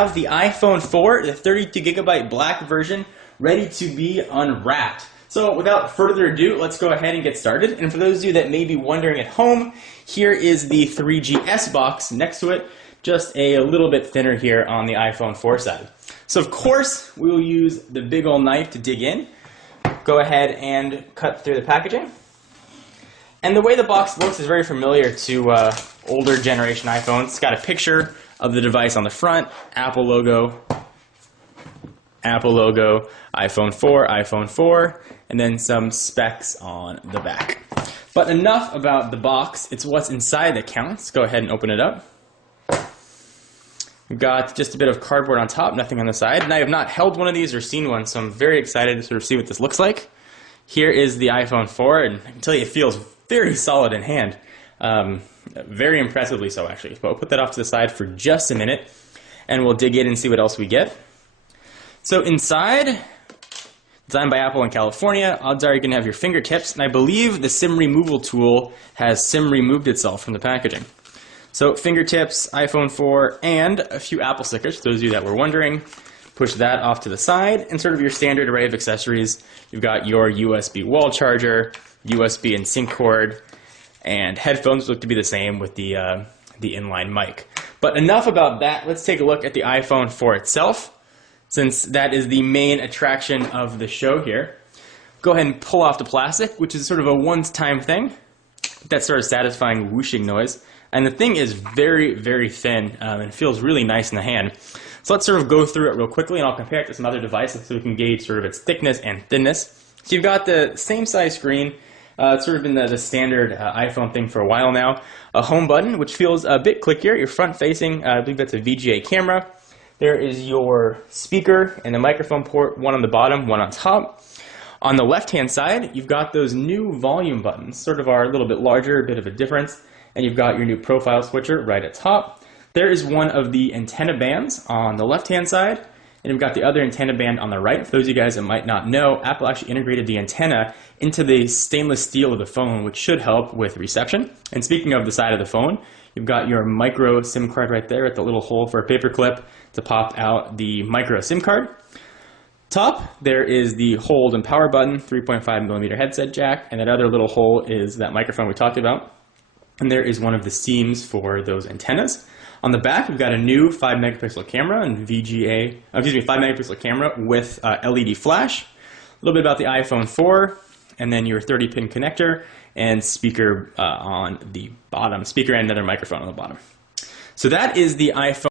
have the iPhone 4, the 32GB black version, ready to be unwrapped. So without further ado, let's go ahead and get started. And for those of you that may be wondering at home, here is the 3GS box next to it, just a little bit thinner here on the iPhone 4 side. So of course, we will use the big old knife to dig in. Go ahead and cut through the packaging. And the way the box looks is very familiar to older generation iPhones. It's got a picture of the device on the front, Apple logo, iPhone 4, and then some specs on the back. But enough about the box. It's what's inside that counts. Go ahead and open it up. We've got just a bit of cardboard on top, nothing on the side. And I have not held one of these or seen one, so I'm very excited to sort of see what this looks like. Here is the iPhone 4, and I can tell you it feels very solid in hand. Very impressively so, actually. But we'll put that off to the side for just a minute, and we'll dig in and see what else we get. So inside, designed by Apple in California, odds are you're going to have your fingertips, and I believe the SIM removal tool has SIM removed itself from the packaging. So fingertips, iPhone 4, and a few Apple stickers, for those of you that were wondering. Push that off to the side, and sort of your standard array of accessories. You've got your USB wall charger, USB and sync cord, and headphones look to be the same with the inline mic. But enough about that. Let's take a look at the iPhone 4 itself, since that is the main attraction of the show here. Go ahead and pull off the plastic, which is sort of a one-time thing. That sort of satisfying whooshing noise. And the thing is very, very thin and feels really nice in the hand. So let's sort of go through it real quickly, and I'll compare it to some other devices so we can gauge sort of its thickness and thinness. So you've got the same size screen. It's sort of been the standard iPhone thing for a while now. A home button, which feels a bit clickier. You're front-facing. I believe that's a VGA camera. There is your speaker and the microphone port, one on the bottom, one on top. On the left-hand side, you've got those new volume buttons, sort of are a little bit larger, a bit of a difference. And you've got your new profile switcher right at top. There is one of the antenna bands on the left-hand side, and you've got the other antenna band on the right. For those of you guys that might not know, Apple actually integrated the antenna into the stainless steel of the phone, which should help with reception. And speaking of the side of the phone, you've got your micro SIM card right there at the little hole for a paper clip to pop out the micro SIM card. Top, there is the hold and power button, 3.5mm headset jack, and that other little hole is that microphone we talked about. And there is one of the seams for those antennas. On the back, we've got a new 5-megapixel camera and 5-megapixel camera with LED flash. A little bit about the iPhone 4, and then your 30-pin connector and speaker on the bottom. Speaker and another microphone on the bottom. So that is the iPhone